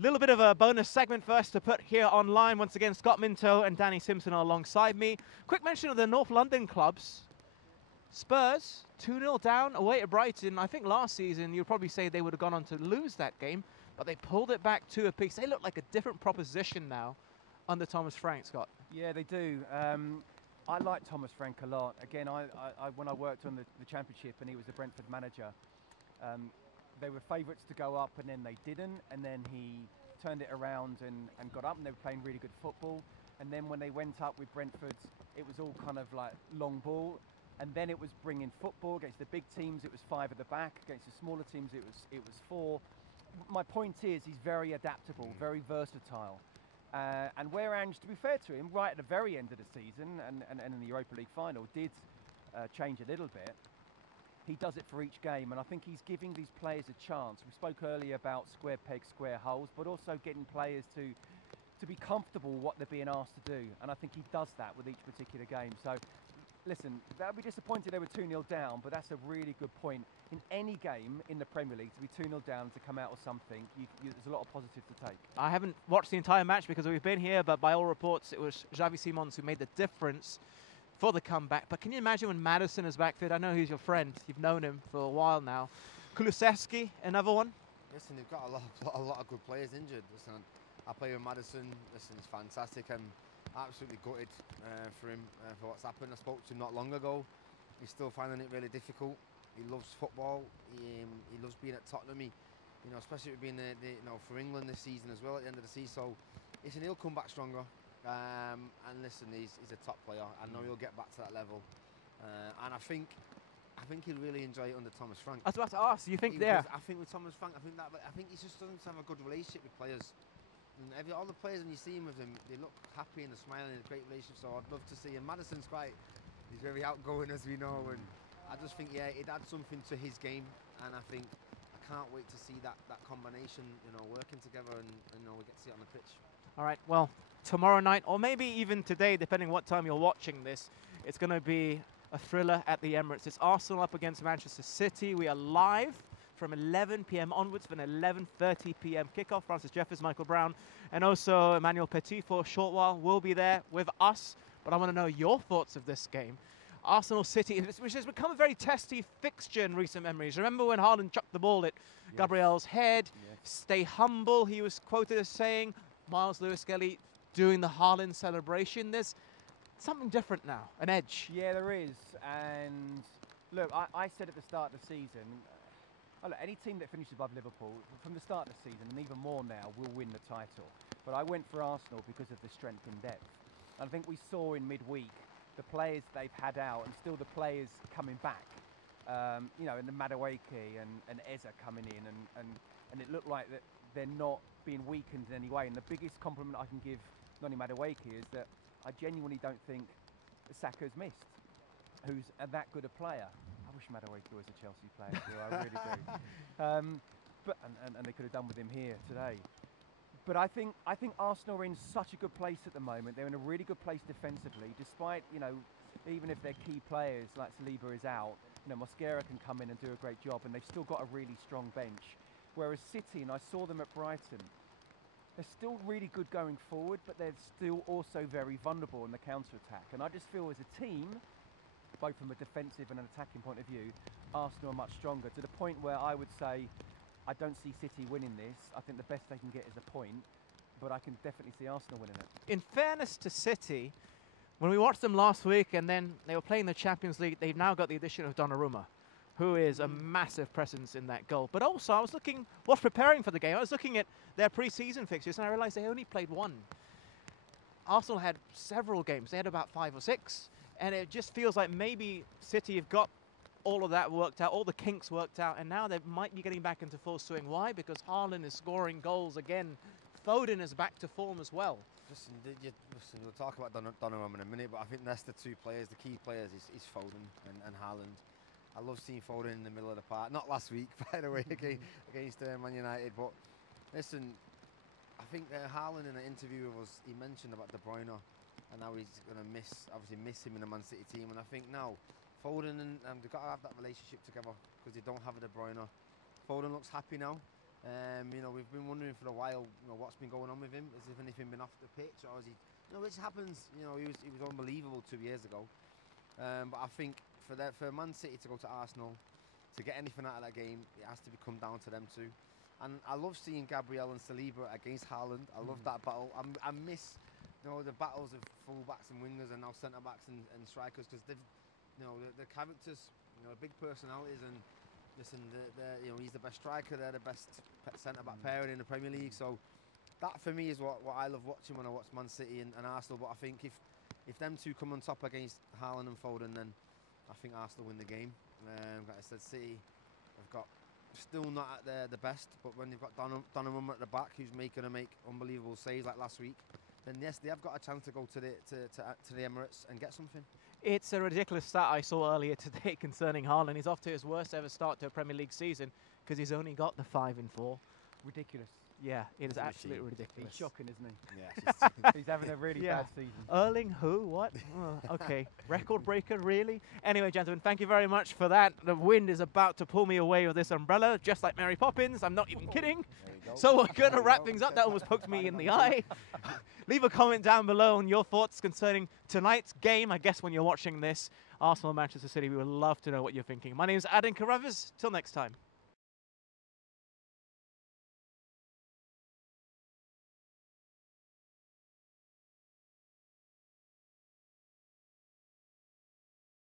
Little bit of a bonus segment for us to put here online. Once again, Scott Minto and Danny Simpson are alongside me. Quick mention of the North London clubs. Spurs, 2-0 down away at Brighton. I think last season you'd probably say they would have gone on to lose that game, but they pulled it back 2 apiece. They look like a different proposition now under Thomas Frank, Scott. Yeah, they do. I like Thomas Frank a lot. Again, when I worked on the Championship and he was the Brentford manager, they were favourites to go up and then they didn't, and then he turned it around and got up, and they were playing really good football. And then when they went up with Brentford, it was all kind of like long ball, and then it was bringing football against the big teams. It was 5 at the back. Against the smaller teams, it was 4. My point is, he's very adaptable, very versatile. And where Ange, to be fair to him, right at the very end of the season and in the Europa League final, did change a little bit, he does it for each game, and I think he's giving these players a chance. We spoke earlier about square pegs, square holes, but also getting players to be comfortable with what they're being asked to do, and I think he does that with each particular game. So, listen, they'll be disappointed they were 2-0 down, but that's a really good point. In any game in the Premier League, to be 2-0 down, to come out with something, there's a lot of positives to take. I haven't watched the entire match because we've been here, but by all reports, it was Xavi Simons who made the difference for the comeback. But can you imagine when Maddison is back fit? I know he's your friend. You've known him for a while now. Kulusevski, another one. Listen, they've got a lot of good players injured. Listen, I play with Maddison. Listen, he's fantastic. I'm absolutely gutted for him, for what's happened. I spoke to him not long ago. He's still finding it really difficult. He loves football. He loves being at Tottenham. Especially with being for England this season as well at the end of the season. So, listen, he'll come back stronger. And listen, he's a top player. I know he'll get back to that level. And I think he'll really enjoy it under Thomas Frank. I was about to ask. You think there? I think with Thomas Frank, I think he just doesn't have a good relationship with players. And all the players when you see him with him, they look happy and they're smiling in a great relationship. So I'd love to see him. Madison's he's very outgoing, as we know, and I just think it adds something to his game. And I can't wait to see that combination, working together, and we get to see it on the pitch. All right, well, tomorrow night, or maybe even today, depending what time you're watching this, it's going to be a thriller at the Emirates. It's Arsenal up against Manchester City. We are live from 11 p.m. onwards for an 11:30 p.m. kickoff. Francis Jeffers, Michael Brown, and also Emmanuel Petit for a short while will be there with us. But I want to know your thoughts of this game. Arsenal City, which has become a very testy fixture in recent memories. Remember when Haaland chucked the ball at Gabriel's head? Yes. Stay humble, he was quoted as saying. Miles Lewis-Skelly doing the Haaland celebration. There's something different now, an edge. Yeah, there is. And look, I said at the start of the season, look, any team that finishes above Liverpool from the start of the season, and even more now, will win the title. But I went for Arsenal because of the strength in depth. And I think we saw in midweek the players they've had out, and still the players coming back. And the Madueke and Eze coming in, and it looked like that they're not being weakened in any way. And the biggest compliment I can give Noni Madueke is that I genuinely don't think Saka's missed, who's that good a player. I wish Madueke was a Chelsea player too, I really do. But they could have done with him here today. But I think Arsenal are in such a good place at the moment. They're in a really good place defensively, despite, even if their key players like Saliba is out, Mosquera can come in and do a great job, and they've still got a really strong bench. Whereas City, and I saw them at Brighton, they're still really good going forward, but they're still also very vulnerable in the counter-attack. And I just feel as a team, both from a defensive and an attacking point of view, Arsenal are much stronger, to the point where I would say I don't see City winning this. I think the best they can get is a point, but I can definitely see Arsenal winning it. In fairness to City, when we watched them last week and then they were playing the Champions League, they've now got the addition of Donnarumma, who is a massive presence in that goal. But also, I was preparing for the game, I was looking at their pre-season fixtures and I realised they only played one. Arsenal had several games. They had about 5 or 6. And it just feels like maybe City have got all of that worked out, all the kinks worked out, and now they might be getting back into full swing. Why? Because Haaland is scoring goals again. Foden is back to form as well. Listen, we'll talk about Donnarumma in a minute, but I think that's the two players, the key players, is Foden and Haaland. I love seeing Foden in the middle of the park. Not last week, by the way, against Man United. But listen, I think Haaland in an interview with us, he mentioned about De Bruyne and how he's going to miss him in the Man City team. And I think now Foden and they've got to have that relationship together because they don't have a De Bruyne. Foden looks happy now. You know, we've been wondering for a while, you know, what's been going on with him. Has anything been off the pitch, or is he? You know, which happens. You know, he was unbelievable 2 years ago. But I think for Man City to go to Arsenal, to get anything out of that game, it has to come down to them two. And I love seeing Gabriel and Saliba against Haaland. I love that battle. I miss, you know, the battles of full-backs and wingers and now centre-backs and strikers, because they've, you know, the characters, you know, big personalities, and listen, you know, he's the best striker. They're the best centre-back pairing in the Premier League. So that for me is what I love watching when I watch Man City and Arsenal. But I think if them two come on top against Haaland and Foden, then I think Arsenal win the game. Like I said, City have got still not at the best, but when you've got Donnarumma at the back, who's going to make unbelievable saves like last week, then yes, they have got a chance to go to the Emirates and get something. It's a ridiculous stat I saw earlier today concerning Haaland. He's off to his worst ever start to a Premier League season because he's only got the 5 in 4. Ridiculous. Yeah, it is a absolutely machine. ridiculous. He's shocking, isn't he? Yeah, He's having a really Yeah. bad season. Erling who? What? Oh, okay. Record breaker, really? Anyway, gentlemen, thank you very much for that. The wind is about to pull me away with this umbrella, just like Mary Poppins. I'm not even kidding. there you go. So we're going to There you wrap go. things up. That almost poked me in the eye. Leave a comment down below on your thoughts concerning tonight's game. I guess when you're watching this, Arsenal, Manchester City, we would love to know what you're thinking. My name is Adam Carruthers. Till next time.